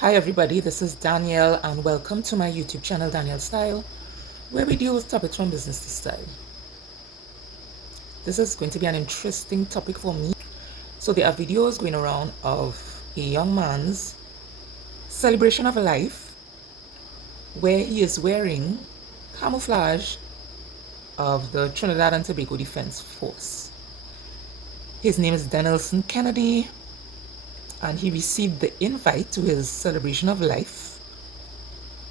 Hi everybody, this is Danielle and welcome to my YouTube channel Danielle Style, where we deal with topics from business to style. This is going to be an interesting topic for me. So there are videos going around of a young man's celebration of life where he is wearing camouflage of the Trinidad and Tobago Defense Force. His name is Denelson Kennedy and he received the invite to his celebration of life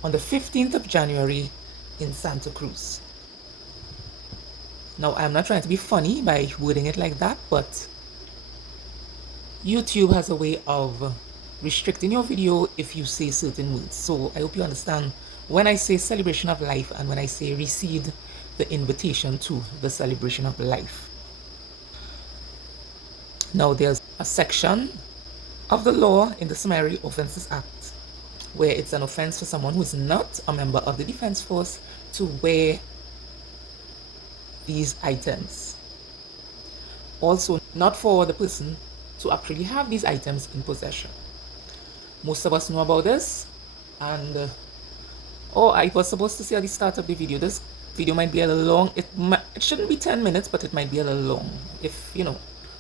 on the 15th of January in Santa Cruz. Now, I'm not trying to be funny by wording it like that, but YouTube has a way of restricting your video if you say certain words. So I hope you understand when I say celebration of life and when I say received the invitation to the celebration of life. Now, there's a section of the law in the Summary Offences Act where it's an offense for someone who is not a member of the Defense Force to wear these items. Also, not for the person to actually have these items in possession. Most of us know about this, and I was supposed to say at the start of the video, this video might be a little long. It shouldn't be 10 minutes, but it might be a little long. If,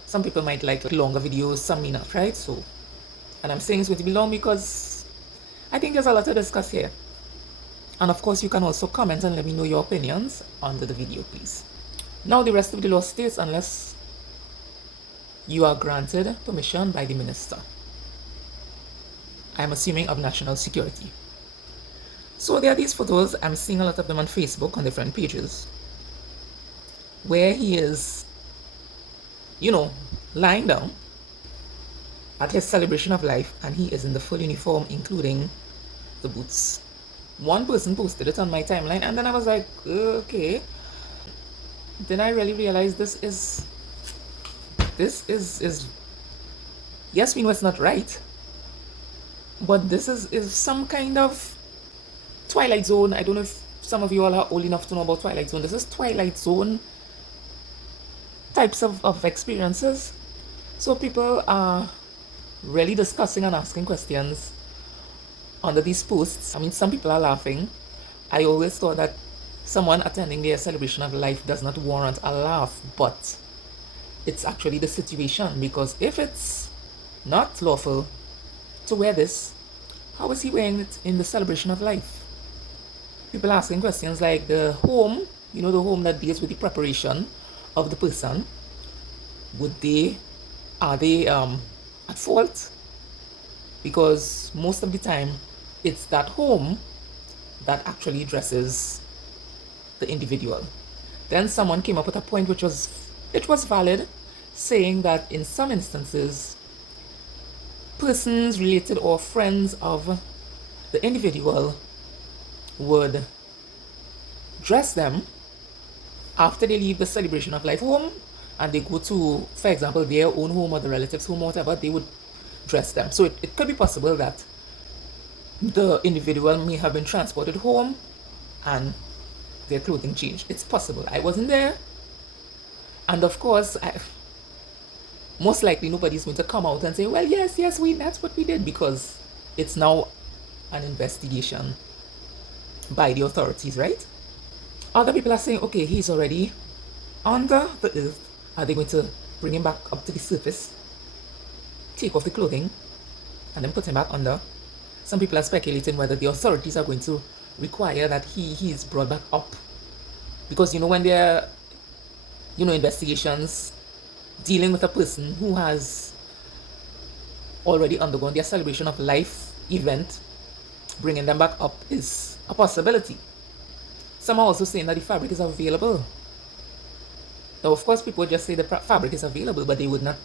some people might like longer videos, some may not, right? So, and I'm saying it's going to be long because I think there's a lot to discuss here. And of course, you can also comment and let me know your opinions under the video, please. Now, the rest of the law states unless you are granted permission by the minister, I'm assuming of national security. So there are these photos, I'm seeing a lot of them on Facebook on different pages, where he is, lying down at his celebration of life and he is in the full uniform, including the boots. One person posted it on my timeline and then I was like, okay. Then I really realized this is yes, we know it's not right, but this is some kind of Twilight Zone. I don't know if some of you all are old enough to know about Twilight Zone. This is Twilight Zone types of experiences. So people are really discussing and asking questions under these posts. I mean, some people are laughing. I always thought that someone attending their celebration of life does not warrant a laugh, but it's actually the situation, because if it's not lawful to wear this, how is he wearing it in the celebration of life? People asking questions like the home, the home that deals with the preparation of the person, are they at fault? Because most of the time it's that home that actually dresses the individual. Then someone came up with a point which was valid, saying that in some instances persons related or friends of the individual would dress them after they leave the celebration of life home and they go to, for example, their own home or the relatives' home or whatever. They would dress them. So it could be possible that the individual may have been transported home and their clothing changed. It's possible. I wasn't there, and of course most likely nobody's going to come out and say, well, yes, that's what we did, because it's now an investigation by the authorities, right? Other people are saying, okay, he's already under the earth. Are they going to bring him back up to the surface, take off the clothing, and then put him back under? Some people are speculating whether the authorities are going to require that he is brought back up, because when there are investigations dealing with a person who has already undergone their celebration of life event, bringing them back up is a possibility. Some are also saying that the fabric is available. Now, of course, people just say the fabric is available, but they would not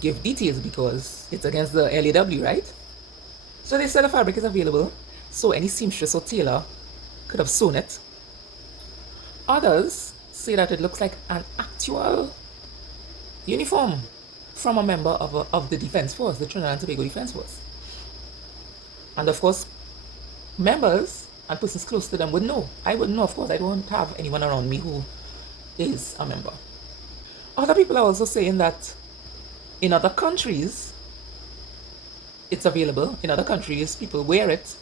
give details because it's against the LAW, right? So they said the fabric is available, so any seamstress or tailor could have sewn it. Others say that it looks like an actual uniform from a member of the Defense Force, the Trinidad and Tobago Defense Force. And of course, members and persons close to them would know. I would know, of course. I don't have anyone around me who is a member. Other people are also saying that in other countries, it's available in other countries, people wear it.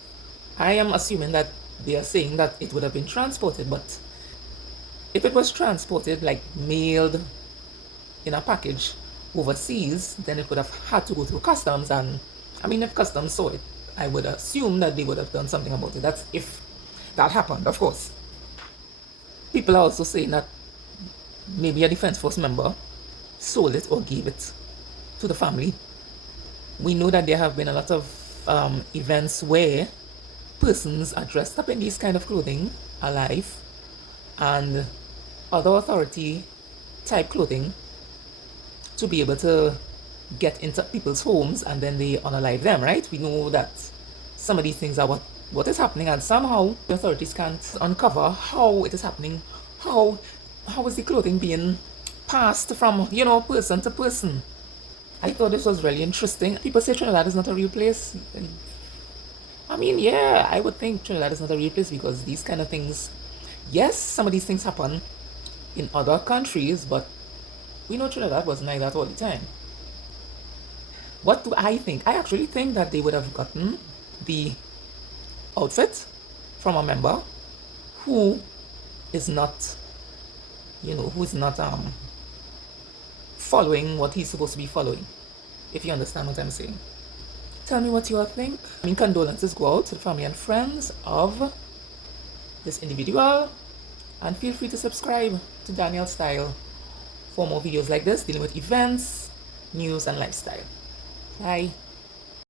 I am assuming that they are saying that it would have been transported, but if it was transported, like mailed in a package overseas, then it would have had to go through customs. And I mean, if customs saw it, I would assume that they would have done something about it. That's if that happened, of course. People are also saying that maybe a defense force member sold it or gave it to the family. We know that there have been a lot of events where persons are dressed up in these kind of clothing alive, and other authority type clothing, to be able to get into people's homes and then they unalive them, right? We know that some of these things are what is happening, and somehow the authorities can't uncover how it is happening. How is the clothing being passed from, person to person? I thought this was really interesting. People say Trinidad is not a real place. I mean, yeah, I would think Trinidad is not a real place because these kind of things, yes, some of these things happen in other countries, but we know Trinidad wasn't like that all the time. What do I think? I actually think that they would have gotten the outfit from a member who is not, following what he's supposed to be following, if you understand what I'm saying. Tell me what you all think. I mean, condolences go out to the family and friends of this individual, and feel free to subscribe to Daniel Style for more videos like this dealing with events, news, and lifestyle. Bye.